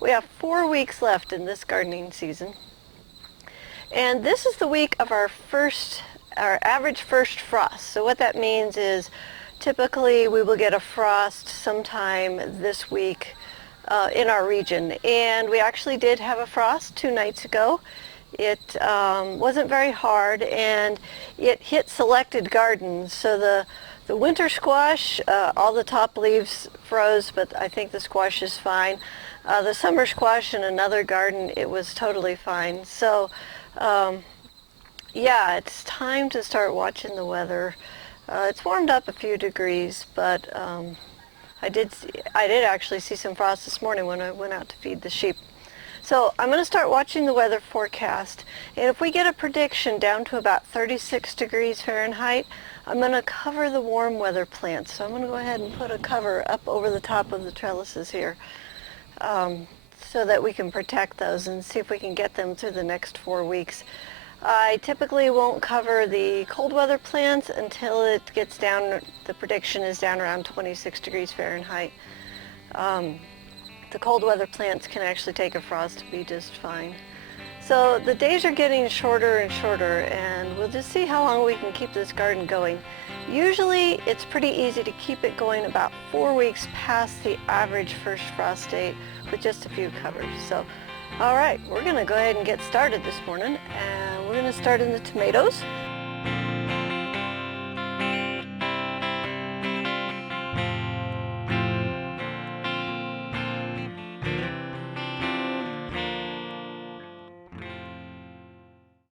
We have 4 weeks left in this gardening season. And this is the week of our average first frost. So what that means is typically we will get a frost sometime this week in our region. And we actually did have a frost 2 nights ago. It wasn't very hard, and it hit selected gardens. So the winter squash, all the top leaves froze, but I think the squash is fine. The summer squash in another garden, it was totally fine. So yeah, it's time to start watching the weather. It's warmed up a few degrees, but I did actually see some frost this morning when I went out to feed the sheep. So I'm going to start watching the weather forecast, and if we get a prediction down to about 36 degrees Fahrenheit, I'm going to cover the warm weather plants. So I'm going to go ahead and put a cover up over the top of the trellises here so that we can protect those and see if we can get them through the next 4 weeks. I typically won't cover the cold weather plants until it gets down, the prediction is down around 26 degrees Fahrenheit. The cold weather plants can actually take a frost to be just fine. So the days are getting shorter and shorter, and we'll just see how long we can keep this garden going. Usually it's pretty easy to keep it going about 4 weeks past the average first frost date with just a few covers. So, all right, we're going to go ahead and get started this morning, and we're going to start in the tomatoes.